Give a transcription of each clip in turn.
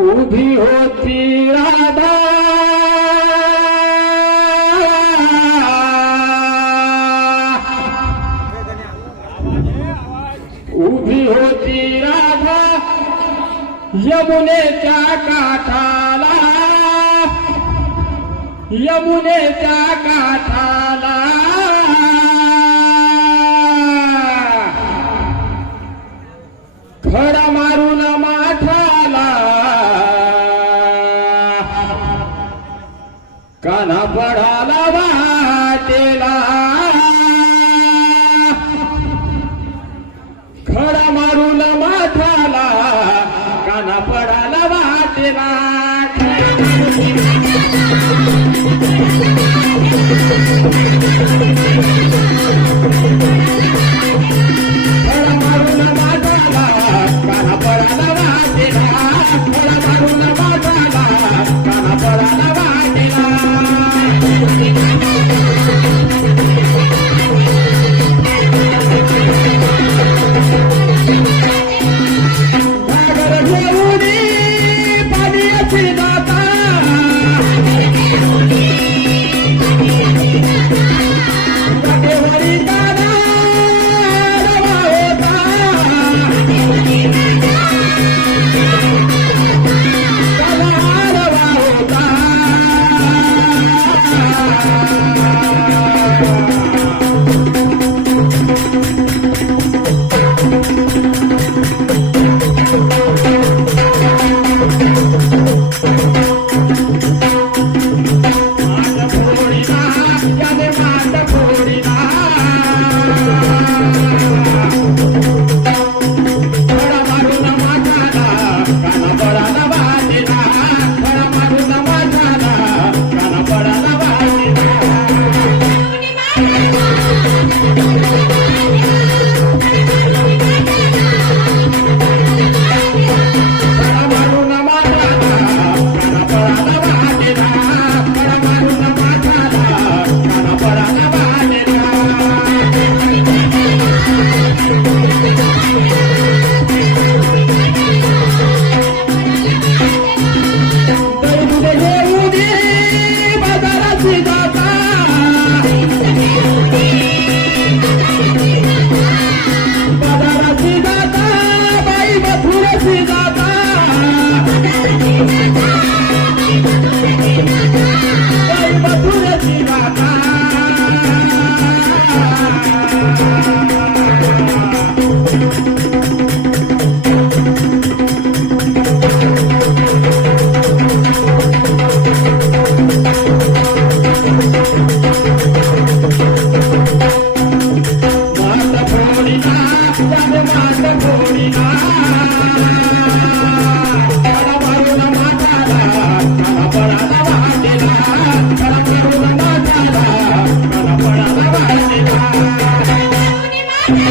उभी होती राधा। उभी होती राधा यमुनेच्या काठाला। यमुनेच्या काठाला। न पडाला वाटेला. खडा मारून माथाला काना पडाला वाटेला. Thank Thank you. Let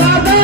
us go.